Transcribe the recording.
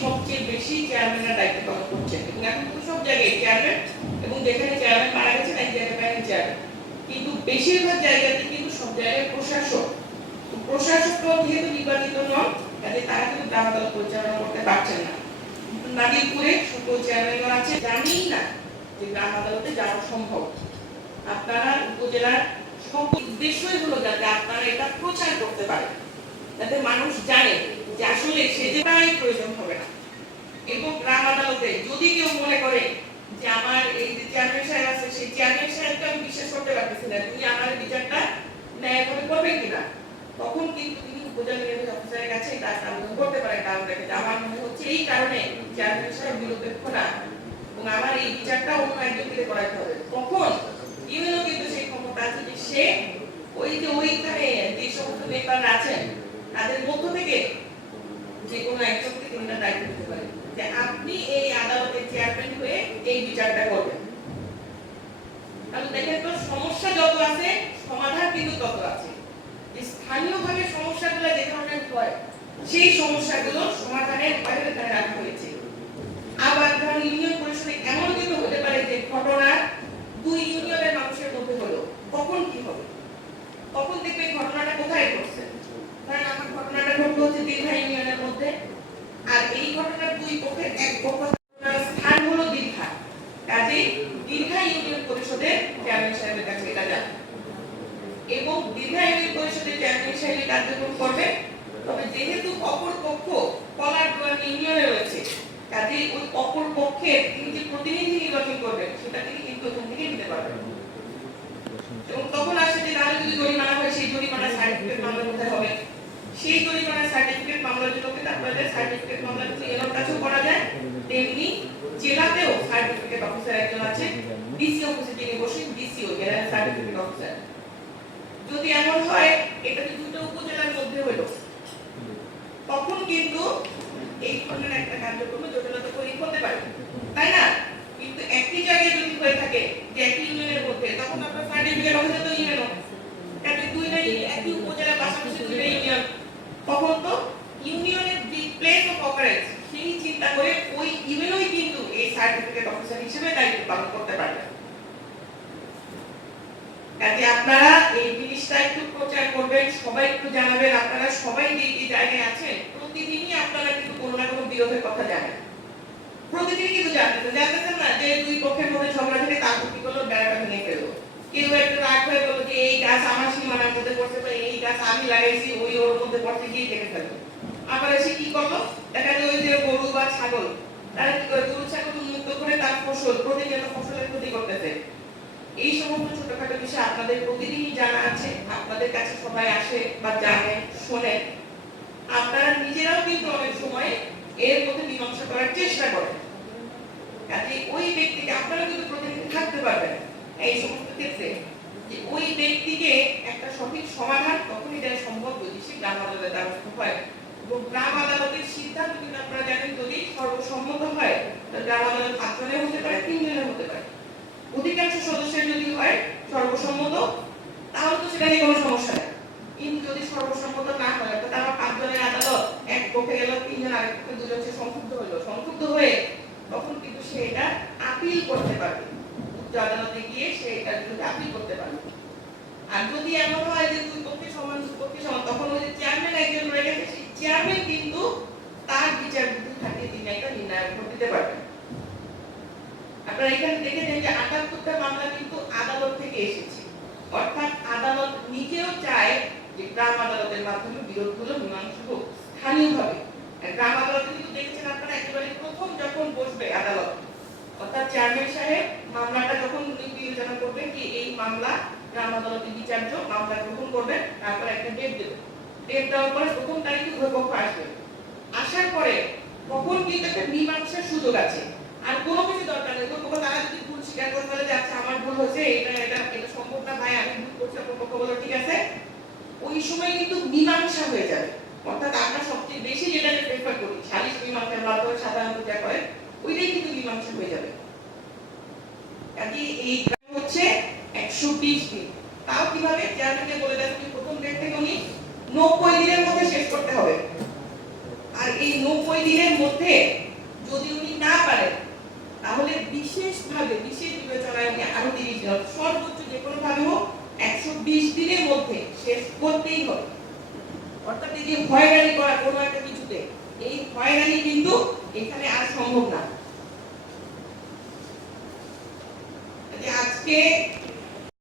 সবচেয়ে বেশি চেয়ারম্যানরা দায়িত্ব পালন করছেন এবং এখন তো সব জায়গায় চেয়ারম্যান এবং যেখানে চেয়ারম্যান মারা গেছেন এক জায়গায় চেয়ারম্যান, কিন্তু বেশিরভাগ জায়গাতে কিন্তু সব জায়গায় প্রশাসকরাও যেহেতু নির্বাচিত নন, কাজে তারা কিন্তু গ্রাম আদালত পরিচালনা করতে পারছেন না। নাদিরপুরে সকল চেয়ারম্যানরা আছে, জানেই না যে গ্রাম আদালতে যাওয়া সম্ভব। আপনারা উপজেলার সকল উদ্দেশ্যই হলো যাতে আপনারা এটা প্রচার করতে পারেন, যাতে মানুষ জানে যে আসলে সেটাই প্রয়োজন হবে না। এবং গ্রাম আদালতে যদি কেউ মনে করে যে আমার এই যে চেয়ারম্যান সাহেব আছে সেই চেয়ারম্যান সাহেবকে আমি বিশ্বাস করতে পারতেছি না, তিনি আমার বিচারটা ন্যায়ভাবে করবেন কিনা, তখন কিন্তু তিনি উপজেলা নির্বাহী অফিসারের কাছে এটা আবেদন করতে পারেন। কারণ দেখে আমার মনে হচ্ছে এই কারণে চেয়ারম্যান সাহেব নিরপেক্ষ না এবং আমার এই বিচারটা অন্য একজনকে করাতে হবে, তখন ইউনিয়নও কিন্তু সেই ক্ষমতা আছে যে সে ওই যে ওইখানে যে সমস্ত নেতারা আছেন তাদের মধ্য থেকে যে কোনো একজনকে তিনি দায়িত্ব দিতে পারেন যে আপনি এই আদালতের চেয়ারম্যান হয়ে এই বিচারটা করবেন। তাহলে দেখেন তো সমস্যা যত আছে সমাধান কিন্তু তত আছে। স্থানীয়ভাবে সমস্যাগুলো যে ধরনের হয় সেই সমস্যাগুলো সমাধানের উপায় এখানে রাখা হয়েছে। আবার ধরুন ইউনিয়ন পরিষদে এমন কিন্তু হতে পারে যে ঘটনা দুই ইউনিয়নের মানুষের মধ্যে হলো, তখন কি হবে? তখন দেখবেন ঘটনাটা কোথায় ঘটছে। ধরেন আমার ঘটনাটা ঘটলো হচ্ছে দীর্ঘা ইউনিয়নের মধ্যে, আর এই ঘটনার দুই পক্ষের এক পক্ষ স্থান হলো দীর্ঘা, কাজেই দীর্ঘা ইউনিয়ন পরিষদের চেয়ারম্যান সাহেবের কাছে এটা যাবে এবং দীর্ঘা ইউনিয়ন পরিষদের চেয়ারম্যান সাহেব কার্যক্রম করবে। তবে যেহেতু অপর পক্ষ কলারদুয়ার ইউনিয়নে রয়েছে, কাজেই ওই অপর পক্ষের তিনি যে প্রতিনিধি নির্বাচন করবেন সেটা তিনি কিন্তু ওখান থেকে নিতে পারবেন। এবং তখন আসে যে তাহলে যদি জরিমানা হয় সেই জরিমানার সার্টিফিকেট মামলা কোথায় হবে, সেই জরিমানার সার্টিফিকেট মামলার জন্য কিন্তু আপনাদের সার্টিফিকেট মামলা কিন্তু এলাকার কাছেও করা যায়, তেমনি জেলাতেও সার্টিফিকেট অফিসার একজন আছে, ডিসি অফিসে যিনি বসেন ডিসিও জেলার সার্টিফিকেট অফিসার। যদি এমন হয় এটা যদি দুটো উপজেলার মধ্যে হলো, তখন কিন্তু এই ধরনের একটা কার্যক্রমে জটিলতা তৈরি হতে পারে, তাই না? কিন্তু একই জায়গায় যদি হয়ে থাকে যে একই ইউনিয়নের মধ্যে, তখন আপনার সার্টিফিকেট অফিসে তো ইউনিয়ন, কাজে দুইটা একই উপজেলা পাশাপাশি দুইটা ইউনিয়ন, তখন তো ইউনিয়নের যে প্লেস অফ অপারেন্স সেই চিন্তা করে ওই ইউনিয়নই কিন্তু এই সার্টিফিকেট অফিসার হিসেবে দায়িত্ব পালন করতে পারবে। কাজে আপনারা এই জিনিসটা একটু প্রচার করবেন, সবাই একটু জানাবেন। আপনারা সবাই যে জায়গায় আছেন প্রতিদিনই আপনারা কিন্তু কোনো না কোনো বিরোধের কথা জানেন, প্রতিদিনই কিন্তু জানতেছেন না যে দুই পক্ষের মধ্যে ঝগড়া থেকে তার কি করলো, বেড়াটা ভেঙে ফেললো, কেউ একটু রাগ হয়ে বললো যে এই গাছ আমার সীমানার মধ্যে পড়ছে বা এই গাছ আমি লাগাইছি ওই ওর মধ্যে পড়ছে গিয়ে কেটে ফেললো। আবার এসে কি করলো, দেখা যায় ওই যে গরু বা ছাগল, তারা কি করে গরু ছাগল উন্মুক্ত করে তার ফসল প্রতিনিয়ত ফসলের ক্ষতি করতেছে। এই সমস্ত ছোটখাটো বিষয় আপনাদের প্রতিদিনই জানা আছে, আপনাদের কাছে সবাই আসে বা জানে শোনে, আপনারা নিজেরাও কিন্তু অনেক সময় এর মধ্যে মীমাংসা করার চেষ্টা করেন। কাজে ওই ব্যক্তিকে আপনারা কিন্তু প্রতিদিন থাকতে পারবেন এই সমস্ত ক্ষেত্রে, যে ওই ব্যক্তিকে একটা সঠিক সমাধান তখনই দেওয়া সম্ভব যদি সে গ্রাম আদালতের দ্বারস্থ হয়। এবং গ্রাম আদালতের সিদ্ধান্ত কিন্তু আপনারা জানেন যদি সর্বসম্মত হয় তাহলে গ্রাম আদালত 5 জনের হতে পারে, 3 জনের হতে পারে। অধিকাংশ সদস্যের যদি হয় সর্বসম্মত তাহলে তো সেটা নিয়ে কোনো সমস্যা নেই। কিন্তু যদি সর্বসম্মত না হয় তো তারা 5 জনের আদালত, এক পক্ষে গেল 3 জন, আরেক পক্ষে 2 জন, সে সংক্ষুব্ধ হয়ে তখন কিন্তু সে এটা আপিল করতে পারবে, উচ্চ আদালতে গিয়ে সে এটা যদি আপিল করতে পারবে। আর যদি এমন হয় যে দুই পক্ষে সমান তখন ওই যে চেয়ারম্যান একজন রয়ে গেছে, সেই চেয়ারম্যান কিন্তু তার বিচার বুদ্ধি খাটিয়ে তিনি একটা নির্ণয় করতে পারবেন। আপনারা এখানে দেখেছেন যে 78টা মামলা কিন্তু আদালত থেকে এসেছে, অর্থাৎ আদালত নিজেও চায় যে গ্রাম আদালতের মাধ্যমে বিরোধগুলো মীমাংসা হোক স্থানীয়ভাবে। গ্রাম আদালতে কিন্তু দেখেছেন আপনারা একেবারে প্রথম যখন বসবে আদালত, অর্থাৎ চেয়ারম্যান সাহেব মামলাটা যখন বিবেচনা করবেন কি এই মামলা গ্রাম আদালতে বিচার্য, মামলা গ্রহণ করবেন, তারপর একটা ডেট দেবেন। ডেট দেওয়ার পরে প্রথম তারিখে উভয় পক্ষ আসবে, আসার পরে তখন কিন্তু একটা মীমাংসার সুযোগ আছে। আর কোনো কিছু দরকার নেই, উভয় পক্ষ তারা যদি ভুল স্বীকার করে ফেলে যে আচ্ছা আমার ভুল হয়েছে, এটা সম্ভব না ভাই, আমি ভুল করছি, অপর পক্ষ বলে ঠিক আছে, ওই সময় কিন্তু মীমাংসা হয়ে যাবে। অর্থাৎ আমরা সবচেয়ে বেশি যেটাকে প্রেফার করি সালিশ মীমাংসার মাধ্যমে সাধারণত যা করে ওইটাই কিন্তু মীমাংসা হয়ে যাবে। কাজে এই হচ্ছে 120 দিন। তাও কিভাবে? চেয়ারম্যানকে বলে দেন প্রথম ডেট থেকে উনি 90 দিনের মধ্যে শেষ করতে হবে। আর এই 90 90 দিনের মধ্যে যদি উনি না পারেন তাহলে বিশেষ বিবেচনায় উনি আরো 30 দিন, সর্বোচ্চ যে কোনো ভাবে হোক 120 দিনের মধ্যে শেষ করতেই হবে। অর্থাৎ এই যে হয়রানি করা কোনো একটা কিছুতে, এই হয়রানি কিন্তু এখানে আর সম্ভব না। আজকে